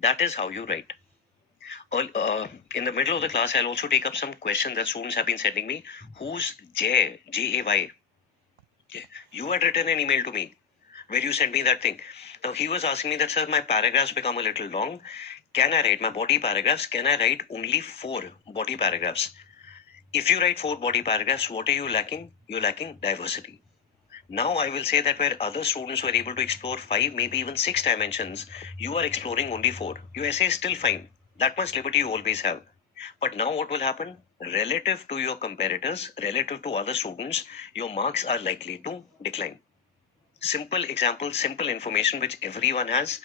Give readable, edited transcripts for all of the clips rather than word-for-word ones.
That is how you write. In the middle of the class, I'll also take up some questions that students have been sending me. Who's Jay? Jay? You had written an email to me where you sent me that thing. Now he was asking me that, sir, my paragraphs become a little long. Can I write my body paragraphs? Can I write only 4 body paragraphs? If you write 4 body paragraphs, what are you lacking? You're lacking diversity. Now I will say that where other students were able to explore 5, maybe even 6 dimensions, you are exploring only 4. Your essay is still fine. That much liberty you always have. But now what will happen? Relative to your comparators, relative to other students, your marks are likely to decline. Simple example, simple information which everyone has.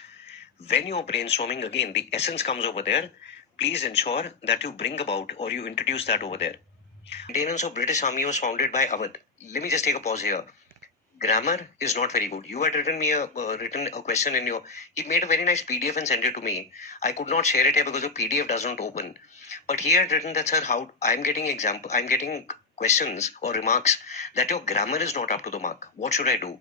When you're brainstorming, again, the essence comes over there. Please ensure that you bring about or you introduce that over there. Maintenance of British Army was founded by Awadh. Let me just take a pause here. Grammar is not very good. You had written a question in your. He made a very nice PDF and sent it to me. I could not share it here because the PDF doesn't open. But he had written that, sir, how I'm getting questions or remarks that your grammar is not up to the mark. What should I do?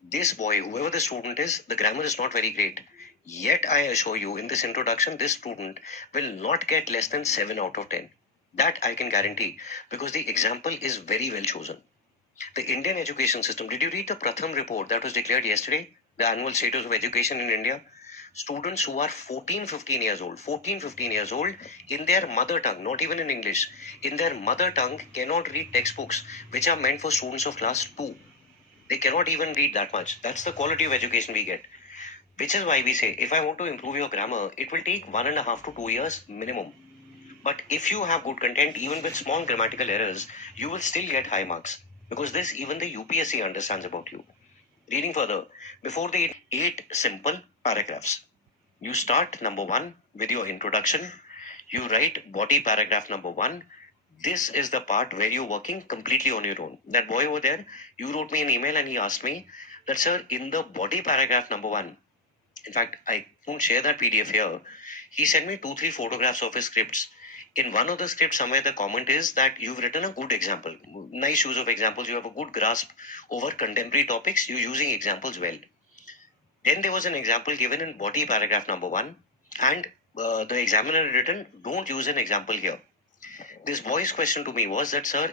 This boy, whoever the student is, the grammar is not very great. Yet I assure you, in this introduction, this student will not get less than 7 out of 10. That I can guarantee because the example is very well chosen. The Indian education system. Did you read the Pratham report that was declared yesterday? The annual status of education in India. Students who are 14, 15 years old in their mother tongue, not even in English, in their mother tongue cannot read textbooks which are meant for students of class 2. They cannot even read that much. That's the quality of education we get. Which is why we say, if I want to improve your grammar, it will take 1.5 to 2 years minimum. But if you have good content, even with small grammatical errors, you will still get high marks. Because this, even the UPSC understands about you. Reading further, before the 8 simple paragraphs, you start number 1 with your introduction. You write body paragraph number 1. This is the part where you're working completely on your own. That boy over there, you wrote me an email and he asked me that, sir, in the body paragraph number 1, in fact, I won't share that PDF here. He sent me 2, 3 photographs of his scripts. In one of the scripts, somewhere the comment is that you've written a good example. Nice use of examples. You have a good grasp over contemporary topics. You're using examples well. Then there was an example given in body paragraph number 1, and the examiner had written, don't use an example here. This boy's question to me was that, sir,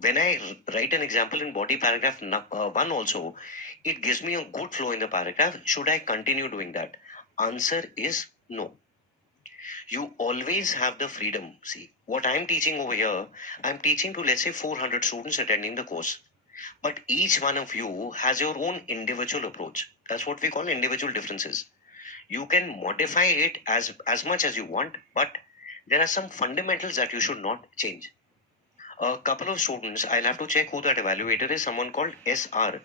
when I write an example in body paragraph 1 also, it gives me a good flow in the paragraph. Should I continue doing that? Answer is no. You always have the freedom. See, what I'm teaching over here, I'm teaching to, let's say, 400 students attending the course. But each one of you has your own individual approach. That's what we call individual differences. You can modify it as much as you want, but there are some fundamentals that you should not change. A couple of students, I'll have to check who that evaluator is, someone called SR,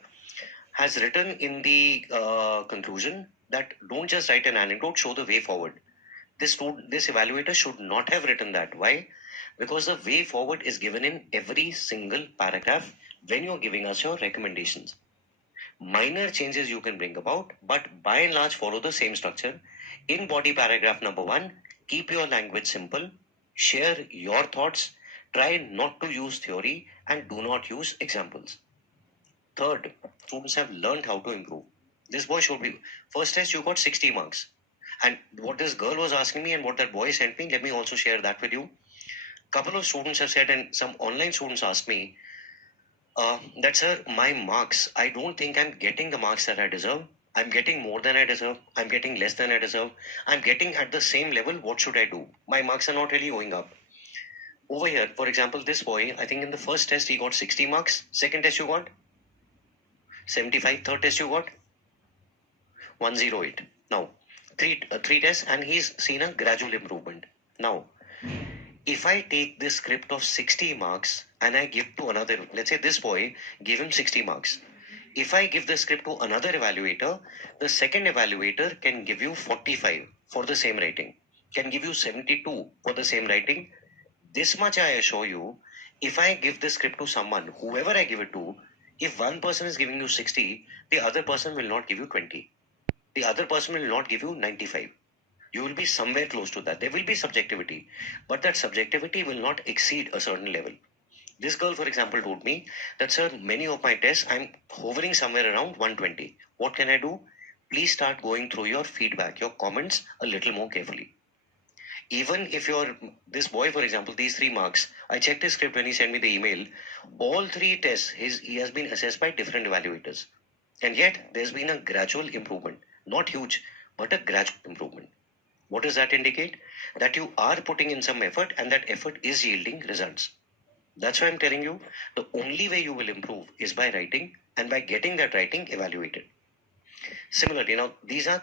has written in the conclusion that don't just write an anecdote, show the way forward. This evaluator should not have written that. Why? Because the way forward is given in every single paragraph when you're giving us your recommendations. Minor changes you can bring about, but by and large follow the same structure. In body paragraph number 1, keep your language simple, share your thoughts, try not to use theory, and do not use examples. Third, students have learned how to improve. This boy showed me, first test you got 60 marks. And what this girl was asking me and what that boy sent me, let me also share that with you. Couple of students have said, and some online students asked me, that, sir, my marks, I don't think I'm getting the marks that I deserve. I'm getting more than I deserve. I'm getting less than I deserve. I'm getting at the same level. What should I do? My marks are not really going up. Over here, for example, this boy, I think in the first test he got 60 marks. Second test you got 75. Third test you got 108. Now, three tests and he's seen a gradual improvement. Now, if I take this script of 60 marks and I give to another, let's say this boy, give him 60 marks. If I give the script to another evaluator, the second evaluator can give you 45 for the same writing, can give you 72 for the same writing. This much I assure you, if I give the script to someone, whoever I give it to, if one person is giving you 60, the other person will not give you 20. The other person will not give you 95. You will be somewhere close to that. There will be subjectivity, but that subjectivity will not exceed a certain level. This girl, for example, told me that, sir, many of my tests, I'm hovering somewhere around 120. What can I do? please start going through your feedback, your comments a little more carefully. Even if this boy, for example, these 3 marks, I checked his script when he sent me the email. All 3 tests, he has been assessed by different evaluators. And yet, there's been a gradual improvement. Not huge, but a gradual improvement. What does that indicate? That you are putting in some effort and that effort is yielding results. That's why I'm telling you, the only way you will improve is by writing and by getting that writing evaluated. Similarly, now these are